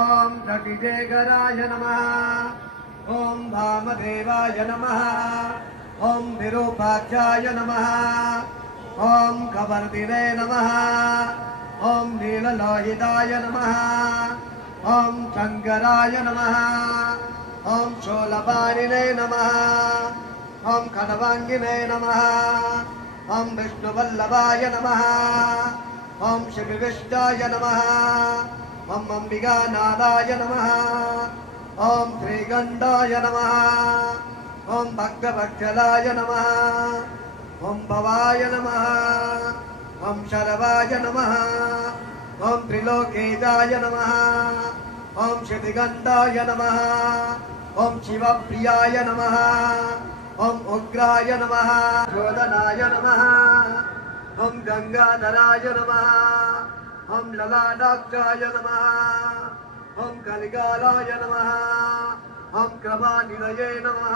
ओम प्रतिजेगराय नमः। ओम वामदेवाय नमः। ओम विरूपाक्षाय नमः। ओम कवर्दिने नमः। ओम नीललोहिताय नमः। ओम शंकराय नमः। ओम शूलपाणिने नमः। ओम खडवांगिने नमः। ओम विष्णुवल्लभाय नमः। ओम शिवविष्टाय नमः। ओम अंबिकानाथाय नमः। ओम श्रीगंधाय नमः। ओम भक्तवत्सलाय नमः। ओम भवाय नमः। ओम शरवाय नमः। ओम त्रिलोकेशाय नमः। ओम शिवगंधाय नमः। ओम शिवप्रियाय नमः। ओम उग्राय नमः। शोधनाय नमः। ओम गंगाधराय नमः। ओम ललाटाक्षाय नमः। ओम कलिकालाय नमः। ओम कृपानिलये नमः।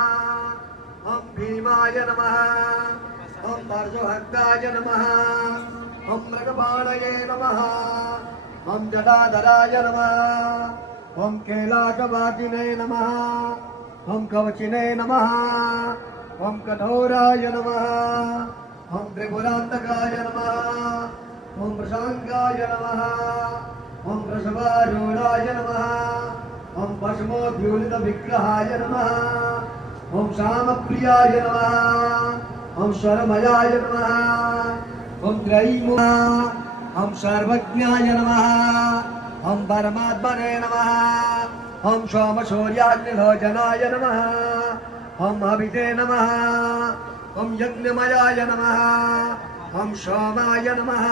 ओम भीमाय नमः। ओम परशुभक्ताय नमः। ओम मृगपाणये नमः। ओम जटाधराय नमः। ओम कैलासवासिने नमः। ओम कवचिने नमः। ओम कठोराय नमः। ओम त्रिपुरान्तकाय नमः। ओम प्रशांगाय नमः। ओम वृषभारूढ़ाय नमः। ओम पशुमोद्यूलित विग्रहाय नमः। ओम श्यामप्रियाय नमः। ओम स्वरमयाय नमः। ओम त्रयीमुखा। ओम सर्वज्ञाय नमः। ओम परमात्मने नमः। ओम सोमसूर्याग्निलोचनाय नमः। ओम अभिते नमः। ओम यज्ञमयाय नमः। ओम सोमाय नमः।